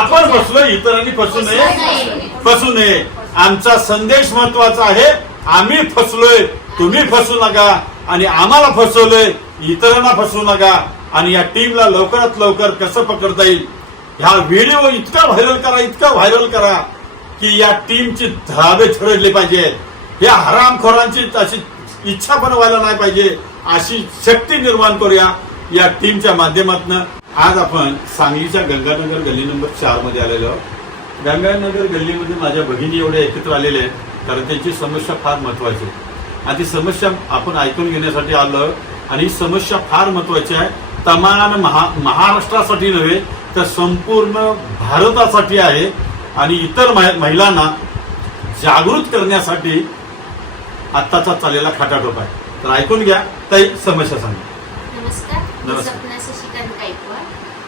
आपण फसलो इतरांनी फसू नये. फसू नये. आमचा संदेश महत्त्वाचा आहे. आम्ही फसलोय. तुम्ही फसू नका. आणि आम्हाला फसवलंय इतरांना फसवू नका. आणि या टीमला लवकरात लवकर कसं पकडता येईल? ह्या व्हिडिओ इतका व्हायरल करा इतका व्हायरल करा की या टीमची धाबे ठरवले पाहिजे. या हरामखोरांची अशी इच्छा पण व्हायला नाही पाहिजे. अशी शक्ती निर्माण करूया. या टीमच्या माध्यमातून आज आपण सांगलीच्या गंगानगर गल्ली नंबर चारमध्ये आलेलो आहोत. गंगानगर गल्लीमध्ये माझ्या भगिनी एवढ्या एकत्र आलेल्या आहेत कारण त्यांची समस्या फार महत्वाची आहे. आणि ती समस्या आपण ऐकून घेण्यासाठी आलो आणि ही समस्या फार महत्वाची आहे. तमाम महा महाराष्ट्रासाठी नव्हे तर संपूर्ण भारतासाठी आहे. आणि इतर महि- महिलांना जागृत करण्यासाठी आत्ताचा चाललेला खाटाटोप आहे. तर ऐकून घ्या ताई समस्या सांगा. नमस्कार.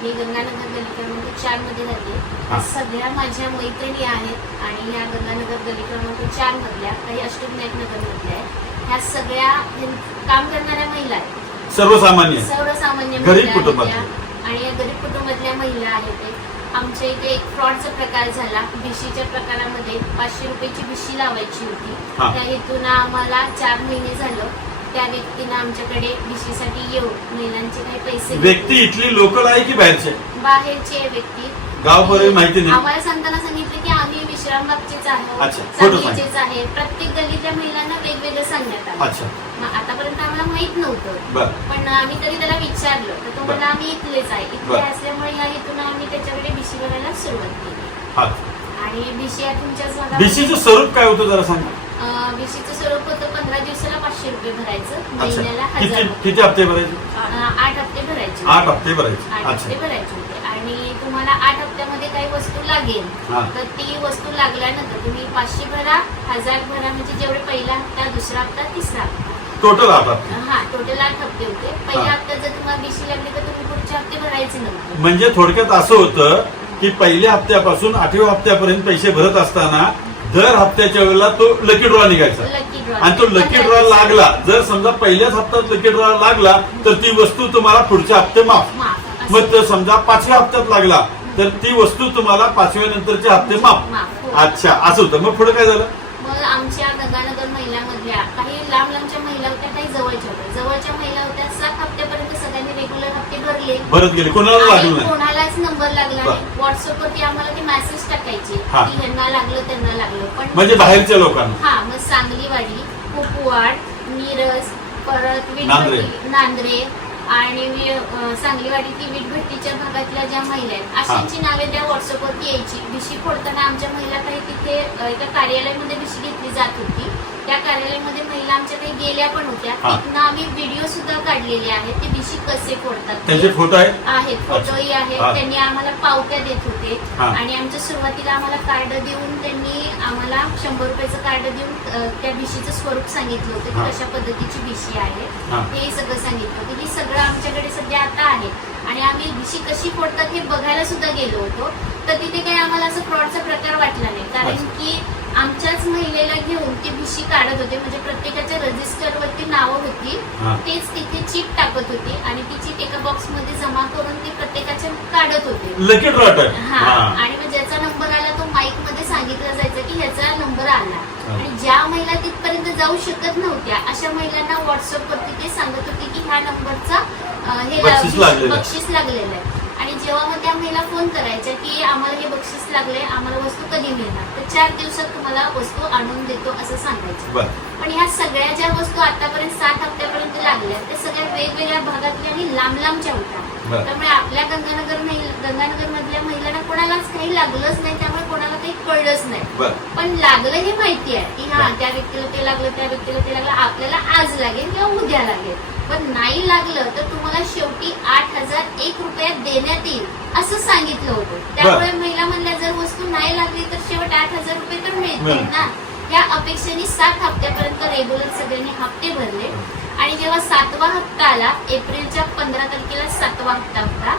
मी गंगानगर गली क्रमांक चारमध्ये राहते हा. सगळ्या माझ्या मैत्रिणी आहेत आणि या गंगानगर गली क्रमांक चार मधल्या काही अष्टविनायक नगर मधल्या आहेत ह्या सगळ्या हे काम करणाऱ्या महिला आहेत सर्वसामान्य सर्वसामान्य गरीब महिला आहेत कुटुंबातल्या. आणि या गरीब कुटुंबातल्या महिला आहेत. आमच्या इथे एक फ्रॉडचा प्रकार झाला भिशीच्या प्रकारामध्ये पाचशे रुपयाची भिशी लावायची होती हा. त्या हेतून आम्हाला चार महिने झालं त्या व्यक्तीनं आमच्याकडे भिशीसाठी येऊन महिलांचे काही पैसे व्यक्ती इथली लोकल आहे की बाहेरचे? बाहेरचे व्यक्ती. गाव बरे माहिती नाही. आम्हाला सांगताना सांगितलं की आम्ही विश्रामबागचेच आहोत अच्छा, फोटो आहे. प्रत्येक गल्लीतल्या महिलांना वेगवेगळं सांगण्यात आलं. अच्छा. मग आतापर्यंत आम्हाला माहीत नव्हतं. बर. पण आम्ही तरी त्याला विचारलं. तर तो बरं. म्हणला आम्ही इथलेच आहे. इथले बरं. असल्यामुळे या हेतून आम्ही त्याच्याकडे भिशी भरायला सुरुवात केली. हा. आणि भिशी या तुमच्याच भागात बीसीचं स्वरूप काय होतं जरा सांगा. भिशीचं स्वरूप होतं पंधरा दिवसाला पाचशे रुपये भरायचं. अच्छा. महिन्याला किती हजार रुपये. किती हप्ते भरायचे? अं, आठ हप्ते भरायचे. आठ हप्ते भरायचे. आठ हप्ते अच्छा. भरायचे होते. आणि तुम्हाला आठ हप्त्यामध्ये काही वस्तू लागेल. हा. तर ती वस्तू लागल्यानंतर तुम्ही पाचशे भरा हजार भरा म्हणजे जेवढे पहिला हप्ता दुसरा हप्ता तिसरा हप्ता. टोटल आठ हप्ते. हा टोटल आठ हप्ते होते. पहिल्या हा. हप्त्यात जर तुम्हाला बीसी लागली तर तुम्ही पुढचे हप्ते भरायचे नव्हते म्हणजे थोडक्यात असं होतं की पहिल्या हप्त्यापासून आठव्या हप्त्यापर्यंत पैसे भरत असताना दर हप्त्याच्या वेळेला तो लकी ड्रॉ निघायचा. आणि तो लकी ड्रॉ लागला. जर समजा पहिल्याच हप्त्यात लकी ड्रॉ लागला तर ती वस्तू तुम्हाला पुढच्या हप्ते माफ. मग तो समजा पाचव्या हप्त्यात लागला तर ती वस्तू तुम्हाला पाचव्या नंतरचे हप्ते माफ. माफ, हो. अच्छा. असं होतं. मग पुढे काय झालं? मग आमच्या गंगानगर महिलांमधल्या काही लांब लांबच्या महिला होत्या काही जवळच्या होत्या. जवळच्या महिला होत्या सात हप्त्यापर्यंत सगळ्यांनी रेग्युलर हप्ते भरले. भरत गेले. कोणाला लागलं आणि नाही. कोणालाच नंबर लागला बर. नाही व्हॉट्सअपवरती आम्हाला ते मेसेज टाकायचे हा. की ह्यांना लागलं त्यांना लागलं. पण म्हणजे बाहेरच्या लोकांना? हा मग सांगलीवाडी कुपवाड मिरज परत नांद्रे. नांद्रे आणि सांगलीवाडी ती विटभट्टीच्या भागातल्या ज्या महिला आहेत अशांची नावे त्या व्हॉट्सअपवरती यायची. भिशी फोडताना आमच्या महिला काही तिथे एका कार्यालयामध्ये भिशी घेतली जात होती. त्या कार्यालयामध्ये महिला आमच्या काही गेल्या पण होत्या. तिथनं आम्ही व्हिडिओ सुद्धा काढलेले आहेत. ते भिशी कसे फोडतात. त्यांचे फोटो आहेत? फोटोही आहेत. त्यांनी आम्हाला पावत्या देत होते. आणि आमच्या सुरुवातीला आम्हाला कार्ड देऊन त्यांनी आम्हाला शंभर रुपयाचं कार्ड देऊन त्या भिशीचं स्वरूप सांगितलं होतं. की कशा पद्धतीची भिशी आहे हा. हे सगळं सांगितलं होतं हे सगळं आमच्याकडे सध्या आता आहे आणि आम्ही भिशी कशी फोडतात हे बघायला सुद्धा गेलो होतो तर तिथे काही आम्हाला असं फ्रॉडचा प्रकार वाटला नाही कारण. की आमच्याच महिलेला घेऊन ती भिशी काढत होते. म्हणजे प्रत्येकाच्या रजिस्टरवरती नावं होती. हा. तेच तिथे चिप टाकत होते आणि ती चिप एका बॉक्समध्ये जमा करून ते प्रत्येकाच्या काढत होते. लकी ड्रॉ टाईप हा. हा. आणि मग ज्याचा नंबर आला तो माईकमध्ये सांगितलं जायचं की ह्याचा नंबर आला. हा. आणि ज्या महिला तिथपर्यंत जाऊ शकत नव्हत्या अशा महिलांना व्हॉट्सअप वरती ते सांगत होते की ह्या नंबरचा अं, हे बक्षीस लागलेलं आहे. बक्षीस लागलेलं आहे. आणि जेव्हा मग त्या महिला फोन करायच्या की आम्हाला हे बक्षीस लागले आम्हाला वस्तू कधी मिळणार? तर चार दिवसात तुम्हाला वस्तू आणून देतो असं सांगायचं. पण ह्या सगळ्या ज्या वस्तू आतापर्यंत सात हप्त्यापर्यंत लागल्या त्या सगळ्या वेगवेगळ्या भागातल्या आणि लांब लांबच्या होत्या. त्यामुळे आपल्या गंगानगर गंगानगर मधल्या महिलांना कोणालाच काही लागलंच नाही त्यामुळे काही कळलंच नाही. पण लागलं हे माहिती आहे की हा. त्या व्यक्तीला ते लागलं त्या व्यक्तीला ते लागलं आपल्याला आज लागेल किंवा उद्या लागेल. पण नाही लागलं तर तुम्हाला शेवटी आठ हजार एक रुपयात देण्यात येईल असं सांगितलं होतं. त्यामुळे महिला म्हणल्या जर वस्तू नाही लागली तर शेवट आठ हजार रुपये तर मिळतील. ना. या अपेक्षेने सात हप्त्यापर्यंत रेग्युलर सगळ्यांनी हप्ते भरले. आणि जेव्हा सातवा हप्ता आला एप्रिलच्या पंधरा तारखेला सातवा हप्ता होता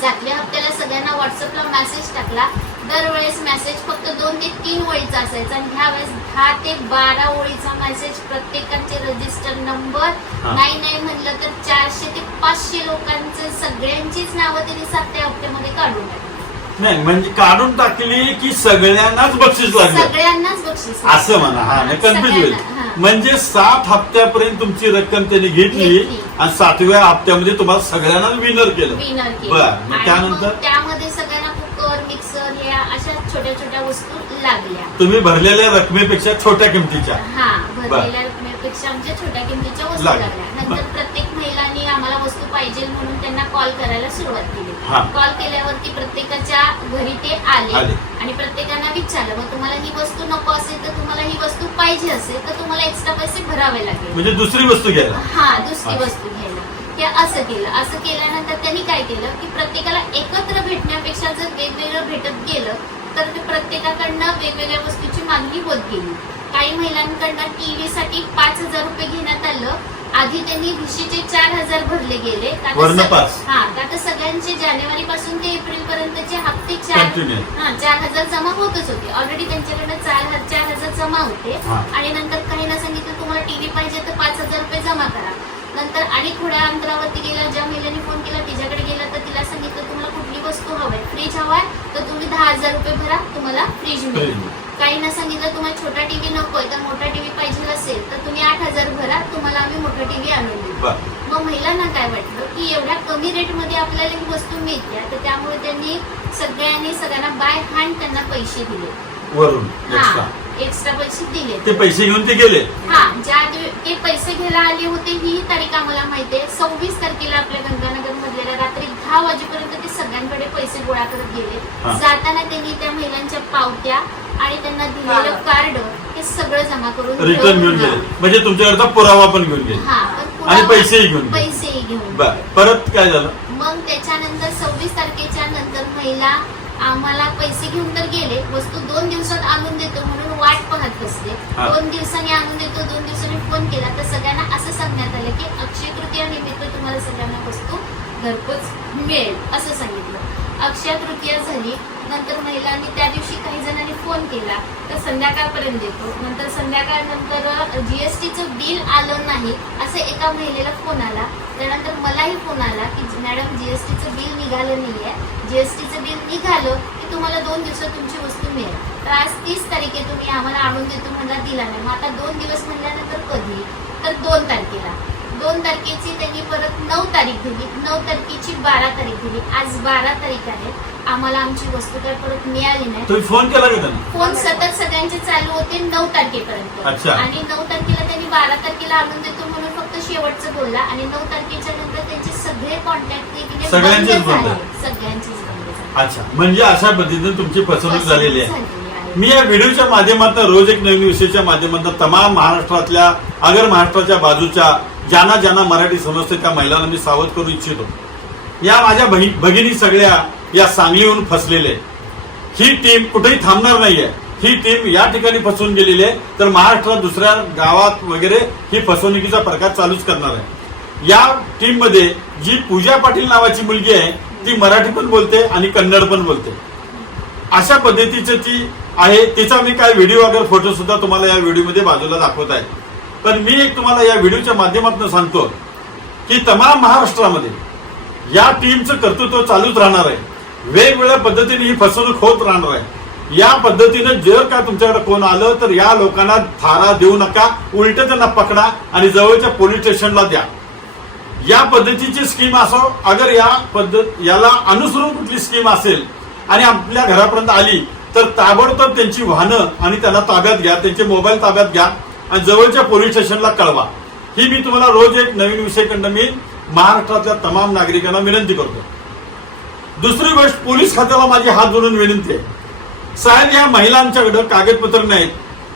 सातव्या हप्त्याला सगळ्यांना व्हॉट्सअपला मेसेज टाकला. दरवेळेस मेसेज फक्त दोन ते तीन ओळीचा असायचा. आणि ह्या वेळेस दहा ते बारा ओळीचा मेसेज प्रत्येकाचे रजिस्टर नंबर. नाही नाही म्हणलं तर चारशे ते पाचशे लोकांचे सगळ्यांचीच नावं त्यांनी सातव्या हप्त्यामध्ये काढून टाकली. नाही म्हणजे काढून टाकली की सगळ्यांनाच बक्षीस लागलं. सगळ्यांनाच बक्षीस असं म्हणा हा नाही कन्फ्युज होईल. सगळ्यांना, हा. म्हणजे सात हप्त्यापर्यंत तुमची रक्कम त्यांनी घेतली घेतली. आणि सातव्या हप्त्यामध्ये तुम्हाला सगळ्यांना विनर केलं. विनर केलं. बर मग त्यानंतर? त्यामध्ये सगळ्यांना कुकर मिक्सर हे अशा छोट्या छोट्या वस्तू लागल्या. तुम्ही भरलेल्या रकमेपेक्षा छोट्या किमतीच्या. हा भरलेल्या रकमेपेक्षा आमच्या छोट्या किमतीच्या वस्तू लागल्या. लागल्या. नंतर प्रत्येक महिलांनी आम्हाला वस्तू पाहिजे म्हणून कॉल करायला सुरुवात केली हा. कॉल केल्यावरती प्रत्येकाच्या घरी ते आले. आले आणि प्रत्येकांना विचारलं मग तुम्हाला ही वस्तू नको असेल तर तुम्हाला ही वस्तू पाहिजे असेल तर तुम्हाला एक्स्ट्रा पैसे भरावे लागेल म्हणजे दुसरी वस्तू घ्यायला हा दुसरी अच्छा. वस्तू घ्यायला ते असं केलं असं केल्यानंतर त्यांनी काय केलं की प्रत्येकाला एकत्र भेटण्यापेक्षा जर वेगवेगळं भेटत गेलं तर ते प्रत्येकाकडनं वेगवेगळ्या वस्तूची मागणी होत गेली काही महिलांकडनं टीव्ही साठी पाच हजार रुपये घेण्यात आलं आधी त्यांनी भिशीचे चार हजार भरले गेले. हा तर सगळ्यांचे जानेवारी पासून ते एप्रिल पर्यंतचे हप्ते चार Continue. हा चार हजार जमा होतच होते ऑलरेडी त्यांच्याकडनं चार ह- चार हजार जमा होते हा. आणि नंतर काही ना सांगितलं तुम्हाला टीव्ही पाहिजे तर पाच हजार रुपये जमा करा नंतर आणि थोड्या अंतरावरती गेला ज्या महिलेने फोन केला तिच्याकडे गेला तर तिला सांगितलं तुम्हाला कुठली वस्तू हवाय फ्रीज हवाय तर तुम्ही दहा हजार रुपये भरा तुम्हाला फ्रीज मिळेल Fridge. ना सांगितलं तुम्हाला छोटा टीव्ही नकोय तर मोठा टीव्ही पाहिजे असेल तर तुम्ही आठ हजार भरा तुम्हाला आम्ही मोठा टीव्ही आणून देऊ. मग महिलांना काय वाटलं? की एवढ्या कमी रेटमध्ये आपल्याला ही वस्तू मिळते तर त्यामुळे त्यांनी सगळ्यांनी सगळ्यांना बाय हँड त्यांना पैसे दिले. वरून एक्स्ट्रा हा एक्स्ट्रा पैसे दिले. ते पैसे घेऊन ते गेले. हा ज्या ते पैसे घ्यायला आले होते ही तारीख आम्हाला माहिती आहे. सव्वीस तारखेला आपल्या गंगानगर मधल्या रात्री दहा वाजेपर्यंत ते सगळ्यांकडे पैसे गोळा करत गेले. हा. जाताना त्यांनी त्या महिलांच्या पावत्या आणि त्यांना दिलेलं कार्ड हे सगळं जमा करून रिटर्न घेऊन गेले. म्हणजे तुमच्याकडचा पुरावा पण घेऊन गेले. हा पण आणि पुरावा- पैसेही घेऊन गेले. पैसेही घेऊन बर. परत काय झालं? मग त्याच्यानंतर सव्वीस तारखेच्या नंतर महिला आम्हाला पैसे घेऊन तर गेले. वस्तू दोन दिवसात आणून देतो म्हणून वाट पाहत बसले. हा. दोन दिवसांनी आणून देतो दोन दिवसांनी फोन केला. तर सगळ्यांना असं सांगण्यात आलं की अक्षय तृतीया निमित्त तुम्हाला सगळ्यांना वस्तू घरपोच मिळेल असं सांगितलं. अक्षय तृतीया झाली नंतर महिलांनी त्या दिवशी काही जणांनी फोन केला तर संध्याकाळपर्यंत देतो नंतर संध्याकाळ नंतर जीएसटीचं बिल आलं नाही असं एका महिलेला फोन आला. त्यानंतर मलाही फोन आला की मॅडम जीएसटीचं बिल निघालं नाही आहे जीएसटीचं बिल निघालं की तुम्हाला दोन दिवसात तुमची वस्तू मिळेल. तर आज तीस तारखे तुम्ही आम्हाला आणून देतो म्हणला दिला नाही. मग आता दोन दिवस म्हणल्यानंतर कधी? तर दोन तारखेला. दोन तारखेची त्यांनी परत नऊ तारीख दिली. नऊ तारखेची बारा तारीख दिली. आज बारा तारीख आहे. आम्हाला आमची वस्तू काय परत मिळाली नाही. तुम्ही फोन केला का त्यांना? फोन सतत सगळ्यांचे चालू होते नऊ तारखेपर्यंत. अच्छा. आणि नऊ तारखेला त्यांनी बारा तारखेला आणून देतो म्हणून फक्त शेवटचं बोलला. आणि नऊ तारखेच्या नंतर त्यांचे सगळे कॉन्टॅक्ट सगळ्यांचेच बंद. सगळ्यांचेच बंद झाले. अच्छा. म्हणजे अशा पद्धतीने तुमची फसवणूक झालेली आहे. झालेली आहे. मी या व्हिडिओच्या माध्यमातून रोज एक नवीन विषयाच्या माध्यमातून तमाम महाराष्ट्रातल्या अगर महाराष्ट्राच्या बाजूच्या ज्यांना ज्यांना मराठी समजते त्या महिलांना मी सावध करू इच्छितो. या माझ्या बही भगिनी सगळ्या या सांगलीहून फसलेल्या ही टीम कुठेही थांबणार नाहीये. ही टीम या ठिकाणी फसवून गेलेली आहे. तर महाराष्ट्रात दुसऱ्या गावात वगैरे ही फसवणुकीचा प्रकार चालूच करणार आहे. या टीममध्ये जी पूजा पाटील नावाची मुलगी आहे ती मराठी पण बोलते आणि कन्नड पण बोलते. अशा पद्धतीचं ती आहे. तिचा मी काय व्हिडिओ वगैरे फोटो सुद्धा तुम्हाला या व्हिडिओमध्ये बाजूला दाखवत आहे. पण मी एक तुम्हाला या व्हिडिओच्या माध्यमातून सांगतो की तमाम महाराष्ट्रामध्ये या टीमचं कर्तृत्व चालूच राहणार आहे. वेगवेगळ्या पद्धतीने ही फसवणूक होत राहणार आहे. या पद्धतीनं जर का तुमच्याकडे कोण आलं तर या लोकांना थारा देऊ नका उलट त्यांना पकडा आणि जवळच्या पोलीस स्टेशनला द्या. या पद्धतीची स्कीम असो अगर या पद्धत याला अनुसरून कुठली स्कीम असेल आणि आपल्या घरापर्यंत आली तर ताबडतोब त्यांची वाहनं आणि त्यांना ताब्यात घ्या त्यांचे मोबाईल ताब्यात घ्या. आणि जवळच्या पोलीस स्टेशनला कळवा. ही मी तुम्हाला रोज एक नवीन विषयखंड मी महाराष्ट्रातल्या तमाम नागरिकांना विनंती करतो. दुसरी गोष्ट पोलीस खात्याला माझी हात जोडून विनंती आहे. साहेब या महिलांच्याकडे कागदपत्र नाहीत.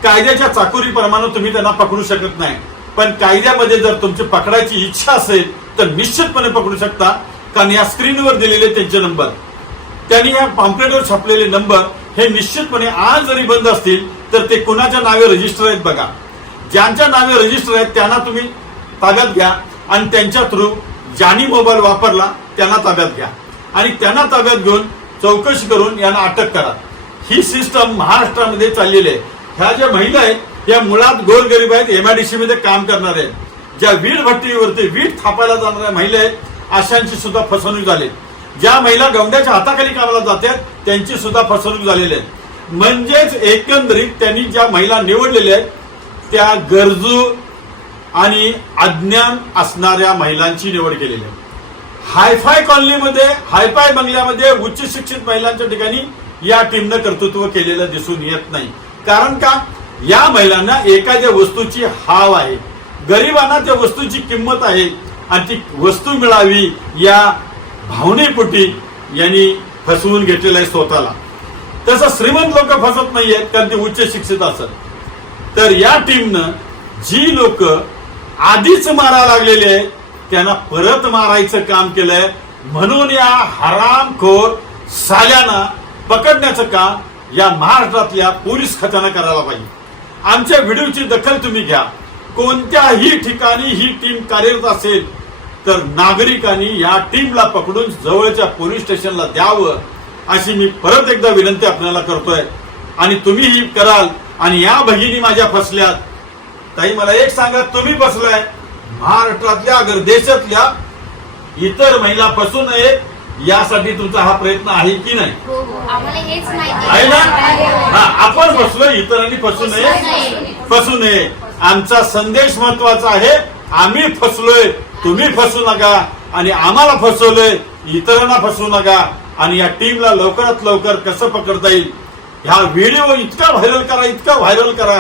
कायद्याच्या चाकोरीप्रमाणे तुम्ही त्यांना पकडू शकत नाही. पण कायद्यामध्ये जर तुमची पकडायची इच्छा असेल तर निश्चितपणे पकडू शकता. कारण या स्क्रीनवर दिलेले त्यांचे नंबर त्यांनी या पॉम्पलेटवर छापलेले नंबर हे निश्चितपणे आज जरी बंद असतील तर ते कुणाच्या नावे रजिस्टर आहेत बघा. ज्यांच्या नावे रजिस्टर आहेत त्यांना तुम्ही ताब्यात घ्या. आणि त्यांच्या थ्रू ज्यांनी मोबाईल वापरला त्यांना ताब्यात घ्या. आणि त्यांना ताब्यात घेऊन चौकशी करून यांना अटक करा. ही सिस्टम महाराष्ट्रामध्ये चाललेली आहे. ह्या ज्या महिला आहेत या मुळात गोरगरीब आहेत एमआयडीसी मध्ये काम करणार आहेत. ज्या वीट भट्टीवरती वीट थापायला जाणाऱ्या महिला आहेत अशांची सुद्धा फसवणूक झाली. ज्या महिला गवंड्याच्या हाताखाली कामाला जातात त्यांची सुद्धा फसवणूक झालेली आहे. म्हणजेच एकंदरीत त्यांनी ज्या महिला निवडलेल्या आहेत त्या गरजू आणि अज्ञान असणाऱ्या महिलांची निवड केलेली आहे. हायफाय कॉलनीमध्ये हायफाय बंगल्यामध्ये उच्च शिक्षित महिलांच्या ठिकाणी या टीमनं कर्तृत्व केलेलं दिसून येत नाही. कारण का? या महिलांना एखाद्या वस्तूची हाव आहे. गरिबांना त्या वस्तूची किंमत आहे. आणि ती वस्तू मिळावी या भावनेपोटी यांनी फसवून घेतलेलं आहे स्वतःला. तसं श्रीमंत लोक फसत नाहीयेत कारण ते उच्च शिक्षित असत. तर या टीमनं जी लोक आधीच मारा लागलेले आहेत त्यांना परत मारायचं काम केलंय. म्हणून या हरामखोर साल्याना पकडण्याचं काम या महाराष्ट्रातल्या पोलीस खात्यानं करायला पाहिजे. आमच्या व्हिडिओची दखल तुम्ही घ्या. कोणत्याही ठिकाणी ही टीम कार्यरत असेल तर नागरिकांनी या टीमला पकडून जवळच्या पोलीस स्टेशनला द्यावं अशी मी परत एकदा विनंती आपल्याला करतोय. आणि तुम्हीही कराल आणि या भगिनी माझ्या फसल्यात. ताई मला एक सांगा तुम्ही फसलाय? महाराष्ट्रातल्या अगर देशातल्या इतर महिला फसू नये यासाठी तुमचा हा प्रयत्न आहे की नाही? हो हो. आम्हाला हेच माहिती आहे ना? हा आपण फसलो इतरांनी फसू नये. फसू नये. आमचा संदेश महत्त्वाचा आहे आम्ही फसलोय तुम्ही फसू नका. आणि आम्हाला फसवलंय इतरांना फसवू नका. आणि या टीमला लवकरात लवकर कसं पकडता येईल? ह्या व्हिडिओ इतका व्हायरल करा इतका व्हायरल करा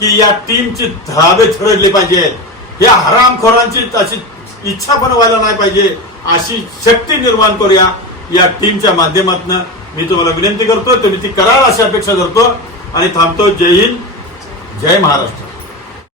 की या टीमची धाबे थरडले पाहिजेत या हरामखोरांची अशी इच्छा पण व्हायला नाही पाहिजे. अशी शक्ती निर्माण करूया या टीमच्या माध्यमातून. मी तुम्हाला विनंती करतो तुम्ही ती कराल अशी अपेक्षा करतो आणि थांबतो. जय हिंद. जय महाराष्ट्र.